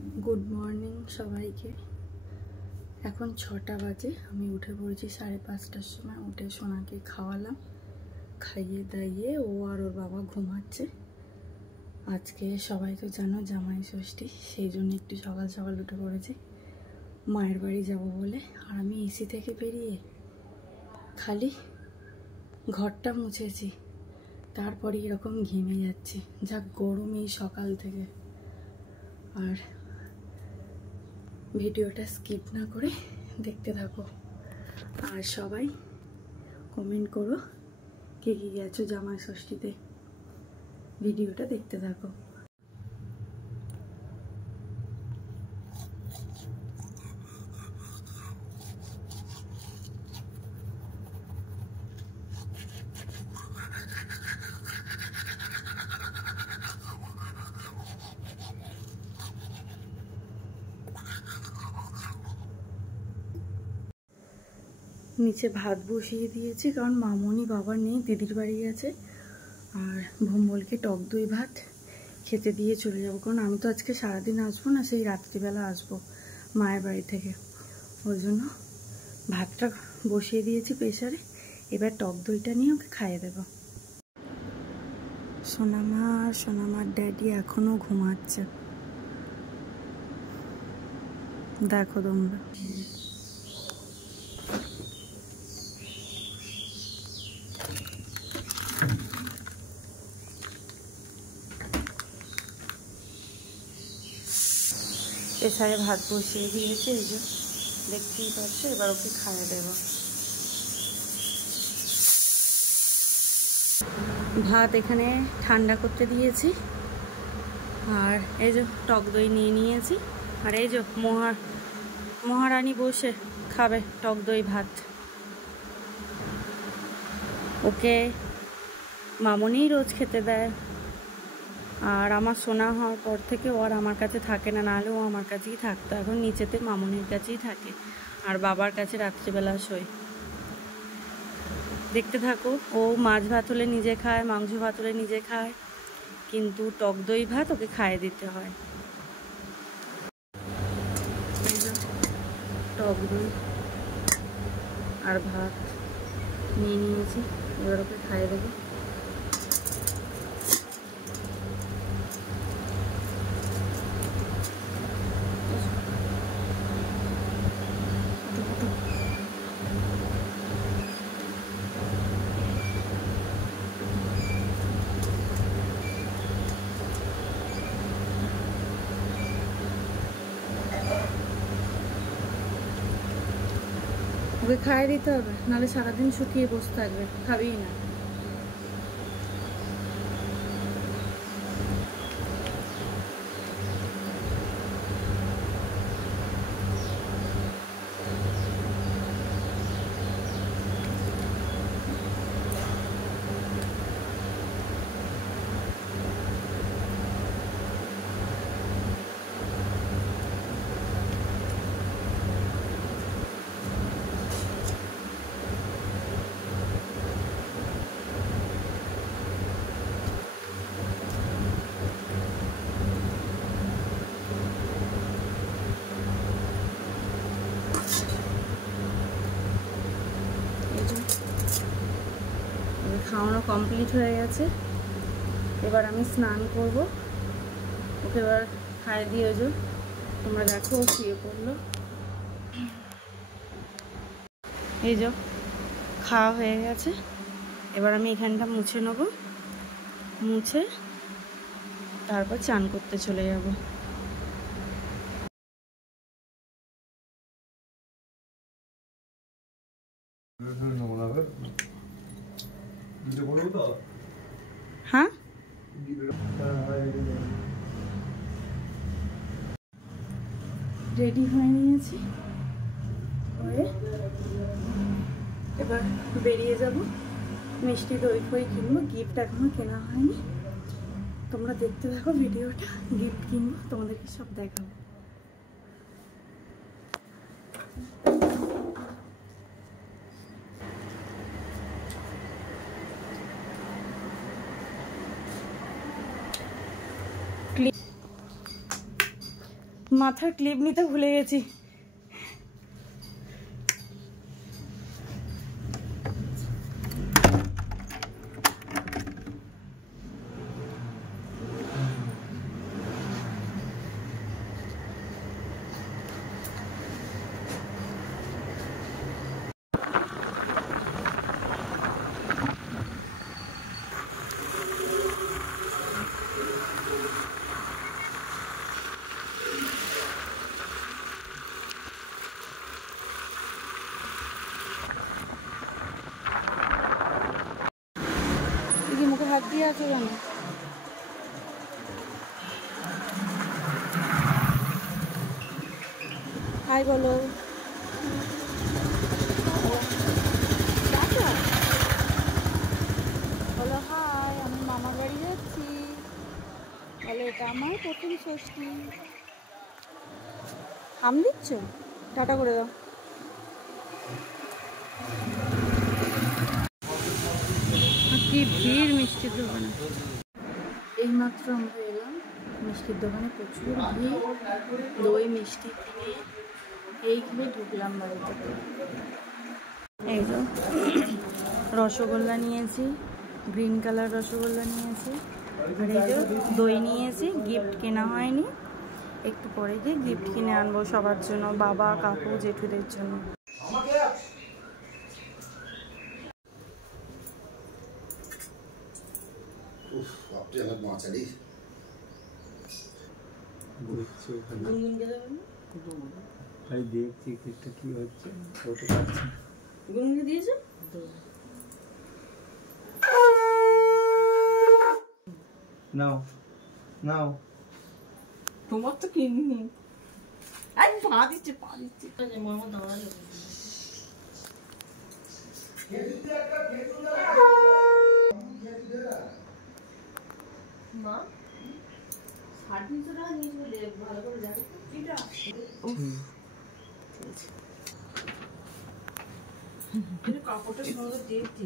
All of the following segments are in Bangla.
गुड मर्निंग सबाइके एखन 6टा बाजे आमी उठे पड़ेছি 5:30টার সময় उठे সোনাকে খাওয়ালাম খাইয়ে দাইয়ে ও আর ওর বাবা ঘুমাচ্ছে। আজকে সবাই তো জানো জামাই ষষ্ঠী, সেই জন্য একটু সকাল সকাল উঠে পড়েছি মায়ের বাড়ি যাব বলে। আর আমি এসি থেকে বেরিয়ে খালি ঘরটা মুছেছি, তারপরে এরকম ঘেমে যাচ্ছে, যা গরম এই সকাল থেকে। আর ভিডিওটা স্কিপ না করে দেখতে থাকো আর সবাই কমেন্ট করো কে কে গেছো জামাই ষষ্ঠীতে। ভিডিওটা দেখতে থাকো। নিচে ভাত বসিয়ে দিয়েছি, কারণ মামনি বাবা নেই, দিদির বাড়ি আছে। আর ভম্বলকে টক দই ভাত খেতে দিয়ে চলে যাব, কারণ আমি তো আজকে সারাদিন আসবো না, সেই রাত্রিবেলা আসবো মায়ের বাড়ি থেকে। ওই জন্য ভাতটা বসিয়ে দিয়েছি প্রেসারে, এবার টক দইটা নিয়ে ওকে খাইয়ে দেব। সোনামার ড্যাডি এখনো ঘুমাচ্ছে, দেখো তোমরা। প্রেসারে ভাত বসিয়ে দিয়েছে, এই যে দেখতেই পাচ্ছ, এবার ওকে খাইয়ে দেব। ভাত এখানে ঠান্ডা করতে দিয়েছি, আর এই যে টক দই নিয়ে নিয়েছি, আর এই যে মহারানী বসে খাবে টক দই ভাত। ওকে মামনিই রোজ খেতে দেয়, আর আমার সোনা হওয়ার পর থেকে ও আর আমার কাছে থাকে না, নাহলে ও আমার কাছেই থাকতো। এখন নিচেতে মামনির কাছেই থাকে, আর বাবার কাছে রাত্রিবেলা শোয়। দেখতে থাকো, ও মাছ ভাত হলে নিজে খায়, মাংস ভাত হলে নিজে খায়, কিন্তু টক দই ভাত ওকে খাইয়ে দিতে হয়। টক দই আর ভাত নিয়ে নিয়েছি, এবার ওকে খাইয়ে দেবো। ওকে খাইয়ে দিতে হবে, নাহলে সারাদিন শুকিয়ে বসে থাকবে, খাবেই না। খাওয়ানো কমপ্লিট হয়ে গেছে, এবার আমি স্নান করব। ওকে এবার খাইয়ে দিয়ে যে তোমরা দেখো ও শুয়ে পড়লো। এই যে খাওয়া হয়ে গেছে, এবার আমি এখানটা মুছে নেব, মুছে তারপর চান করতে চলে যাব। হ্যাঁ, রেডি হয়ে নিয়েছি, এবার বেরিয়ে যাব। মিষ্টি দই ফই কিনবো, গিফট এখনো কেনা হয়নি। তোমরা দেখতে থাকো ভিডিওটা, গিফট কিনবো, তোমাদেরকে সব দেখাবো। মাথার ক্লিপ নিতে ভুলে গেছি। মুখে হাত দিয়ে আছো কেন? হাই বলো। বলো হাই, আমি মামা বাড়ি যাচ্ছি। বলো এটা আমার প্রথম ষষ্ঠী। আম দিচ্ছ? টাটা করে দাও। কি ভিড় মিষ্টির দোকানে। এইমাত্র আমরা এলাম মিষ্টির দোকানে, প্রচুর ভিড়। দই মিষ্টি কিনে এইখানে ঢুকলাম বাড়িতে। এই তো রসগোল্লা নিয়েছি, গ্রিন কালার রসগোল্লা নিয়েছি, আর এই যে দই নিয়েছি। গিফট কেনা হয়নি, একটু পরে গিয়ে গিফট কিনে আনবো সবার জন্য, বাবা কাকু জেঠুদের জন্য। দেখছি কি হচ্ছে, বলতে পারছি। গুনগুনে দিয়েছো? নাও নাও, তোমার তো কিনি। আরে পা দিচ্ছে পা দিচ্ছে। মামা দাঁড়ালো। মা 350 টাকা নিয়ে বলে ভালো করে যাবে এটা। কাপড়টা সুন্দর দেখতে।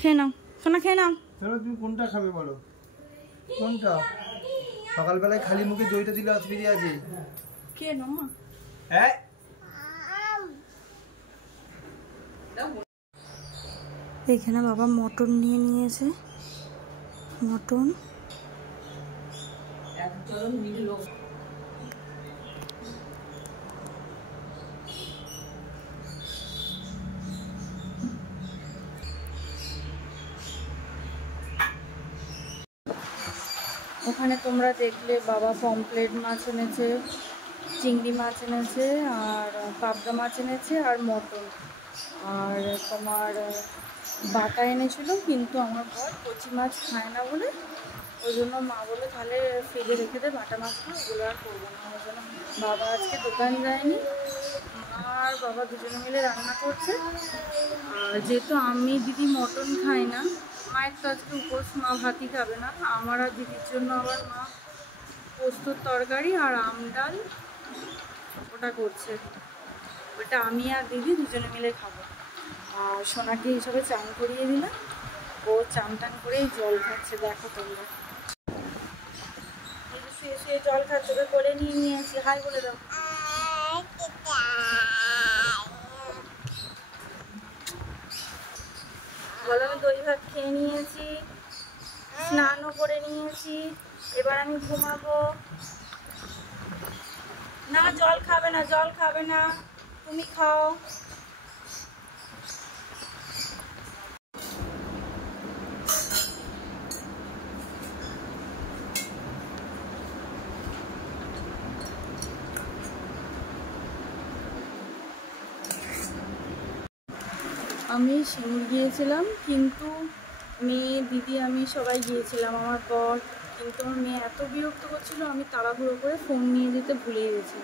খেয়ে নাও সোনা, খেয়ে নাও। চলো তুমি কোনটা খাবে বলো, কোনটা? সকালবেলায় খালি মুখে দইটা দিলে অসুবিধা আছে। খেয়ে নাও মা। হ্যাঁ এখানে বাবা মটন নিয়ে নিয়েছে, মটন। ওখানে তোমরা দেখলে বাবা পমপ্লেট মাছ এনেছে, চিংড়ি মাছ এনেছে, আর পাবদা মাছ এনেছে, আর মটন, আর তোমার বাটা এনেছিল। কিন্তু আমার বর কচি মাছ খায় না বলে, ওই জন্য মা বলে তাহলে ফ্রিজে রেখে দে বাটা মাছটা, ওগুলো আর করবো না। ওই জন্য বাবা আজকে দোকান যায়নি, মা আর বাবা দুজনে মিলে রান্না করছে। আর যেহেতু আমি দিদি মটন খাই না, মায়ের তো আজকে উপোস, মা ভাতই খাবে না। আমার আর দিদির জন্য আবার মা পোস্তর তরকারি আর আম ডাল ওটা করছে, ওটা আমি আর দিদি দুজনে মিলে খাবো। আর সোনাকে এইসবে চান করিয়ে দিলাম, ও চান টান করেই জল খাচ্ছে। দেখো তোমরা শুয়ে শুয়ে জল খাচ্ছে, ওকে করে নিয়ে নিয়েছি। হাই বলে দাও। বলো আমি দই ভাত খেয়ে নিয়েছি, স্নানও করে নিয়েছি, এবার আমি ঘুমাবো। না জল খাবে না, জল খাবে না, তুমি খাও। আমি সিঙ্গুর গিয়েছিলাম, কিন্তু মেয়ে দিদি আমি সবাই গিয়েছিলাম, আমার বর। কিন্তু আমার মেয়ে এত বিরক্ত করছিল, আমি তাড়াহুড়ো করে ফোন নিয়ে যেতে ভুলে গেছি।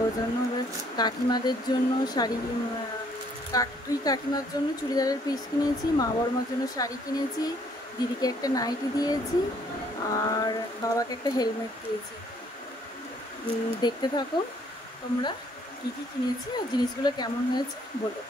ওই জন্য এবার কাকিমাদের জন্য শাড়ি, দুই কাকিমার জন্য চুড়িদারের পিস কিনেছি, মা বড়মার জন্য শাড়ি কিনেছি, দিদিকে একটা নাইটি দিয়েছি, আর বাবাকে একটা হেলমেট দিয়েছি। দেখতে থাকো তোমরা কী কী কিনেছি আর জিনিসগুলো কেমন হয়েছে বলো।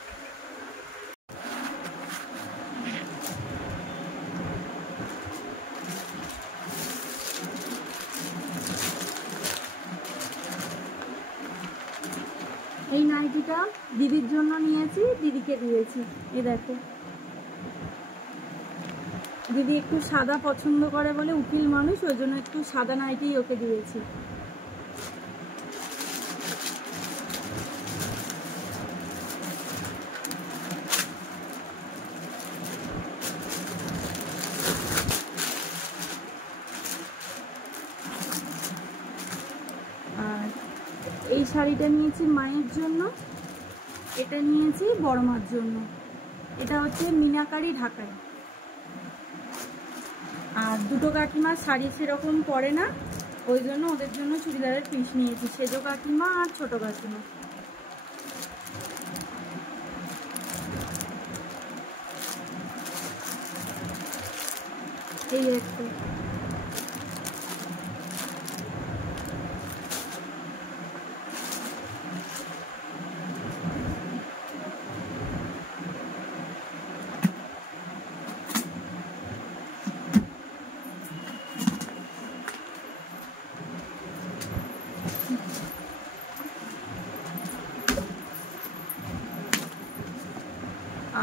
এই নাইটিটা দিদির জন্য নিয়েছি, দিদিকে দিয়েছি। এই দেখো, দিদি একটু সাদা পছন্দ করে বলে, উকিল মানুষ, ওই জন্য একটু সাদা নাইটি ওকে দিয়েছি। আর এই শাড়িটা নিয়েছি মায়ের জন্য, এটা নিয়েছি বড় মার জন্য। এটা হচ্ছে মিনাকারি ঢাকায়। আর দুটো কাকিমার শাড়ি সেরকম পরে না, ওই জন্য ওদের জন্য চুড়িদারের পিস নিয়েছি, সেজো কাকিমা আর ছোট কাকিমা। এই একটু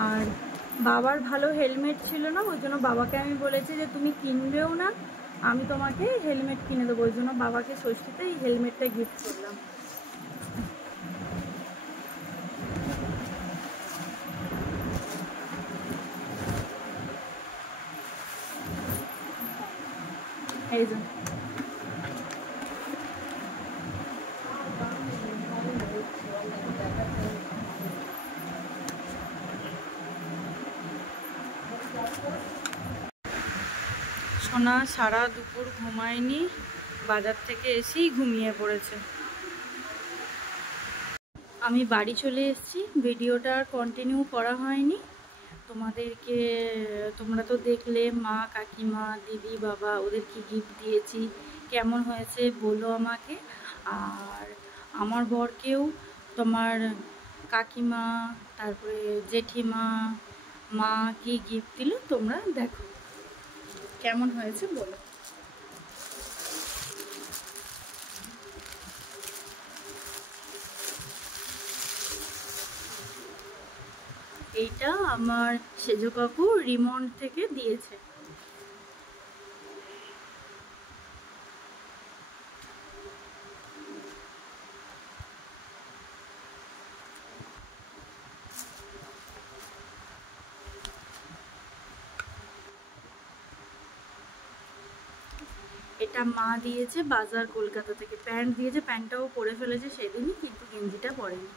আর বাবার ভালো হেলমেট ছিল না, ওই জন্য বাবাকে আমি বলেছি যে তুমি কিনবেও না, আমি তোমাকে হেলমেট কিনে দেবো। ওই জন্য বাবাকে ষষ্ঠীতে এই হেলমেটটা গিফট করলাম। এই যে সোনা সারা দুপুর ঘুমায়নি, বাজার থেকে এসেই ঘুমিয়ে পড়েছে। আমি বাড়ি চলে এসেছি, ভিডিওটা আর কন্টিনিউ করা হয়নি। তোমরা তো দেখলে মা, কাকিমা, দিদি, বাবা ওদের কি গিফট দিয়েছি, কেমন হয়েছে বলো আমাকে। আর আমার বরকেও তোমার কাকিমা, তারপরে জেঠিমা, মা কি গিফট দিল তোমরা দেখো, কেমন হয়েছে বলো। এইটা আমার সেজো কাকু রিমন্ড থেকে দিয়েছে। এটা মা দিয়েছে বাজার কলকাতা থেকে, প্যান্ট দিয়েছে, প্যান্টটাও পরে ফেলেছে সেদিনই, কিন্তু গেঞ্জিটা পরেনি।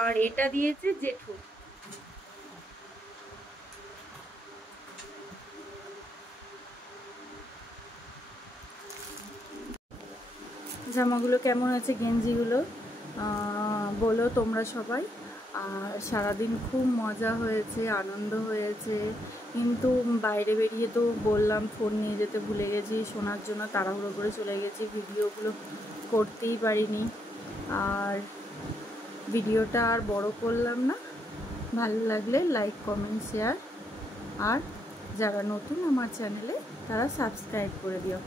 আর এটা দিয়েছে জেঠু। জামাগুলো কেমন হয়েছে, গেঞ্জিগুলো বলো তোমরা সবাই। আর সারাদিন খুব মজা হয়েছে, আনন্দ হয়েছে, কিন্তু বাইরে বেরিয়ে তো বললাম ফোন নিয়ে যেতে ভুলে গেছি, শোনার জন্য তাড়াহুড়ো করে চলে গেছি, ভিডিওগুলো করতেই পারিনি। আর ভিডিওটা আর বড় করলাম না, ভালো লাগলে লাইক, কমেন্ট, শেয়ার, আর যারা নতুন আমার চ্যানেলে তারা সাবস্ক্রাইব করে দিও।